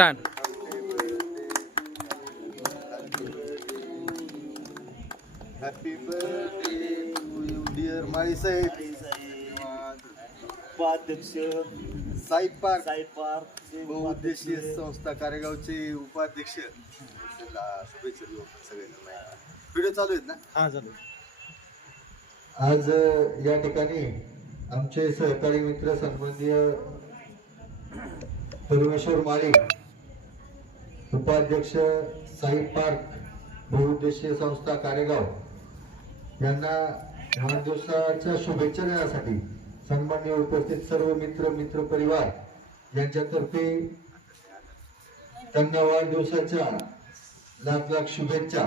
Start. Happy birthday to you dear Mali साहेब. उपाध्यक्ष साईब पार्क साईपार बहुउद्देशीय संस्था कारेगावचे उपाध्यक्ष शुभेच्छा देऊ सगळ्यांना. व्हिडिओ चालू आहेत ना? हा झालं. आज या ठिकाणी आमचे सहकारी मित्र सन्माननीय परमेश्वर माळी, उपाध्यक्ष साई पार्क बहुउद्देशीय संस्था कारेगाव यांना वाढदिवसाच्या शुभेच्छा देण्यासाठी सन्माननीय उपस्थित सर्व मित्र परिवार यांच्यातर्फे त्यांना वाढदिवसाच्या लाख लाख शुभेच्छा.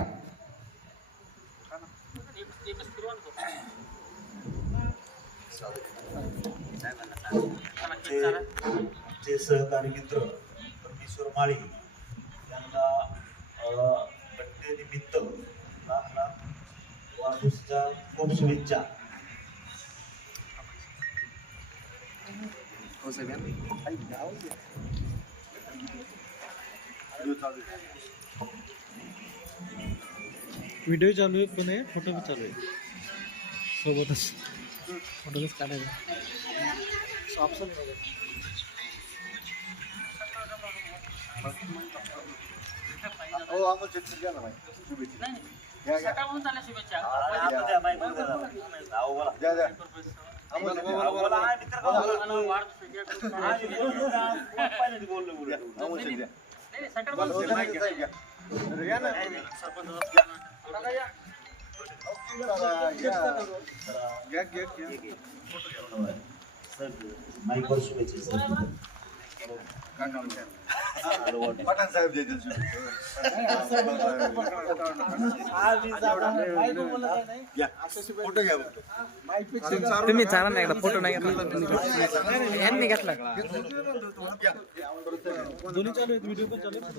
जे सहकारी मित्र परमेश्वर माळी यांना बड्डे निमित्त लाख लाख वाढदिवसाच्या खूप शुभेच्छा. व्हिडिओ चालू आहे पण फोटो पण चालू आहे सोबतच. फोटोच काढायचा. हो आम्हाला चित्र द्या ना बाई. शुभेच्छा घ्या घ्या द्या द्या. माईकवर शुभेच्छा. पठाण साहेब देतील फोटो घ्या. तुम्ही चाला ना एकदा. फोटो नाही यांनी घेतला. दोन्ही चालू आहेत. व्हिडिओ पण चालू आहे.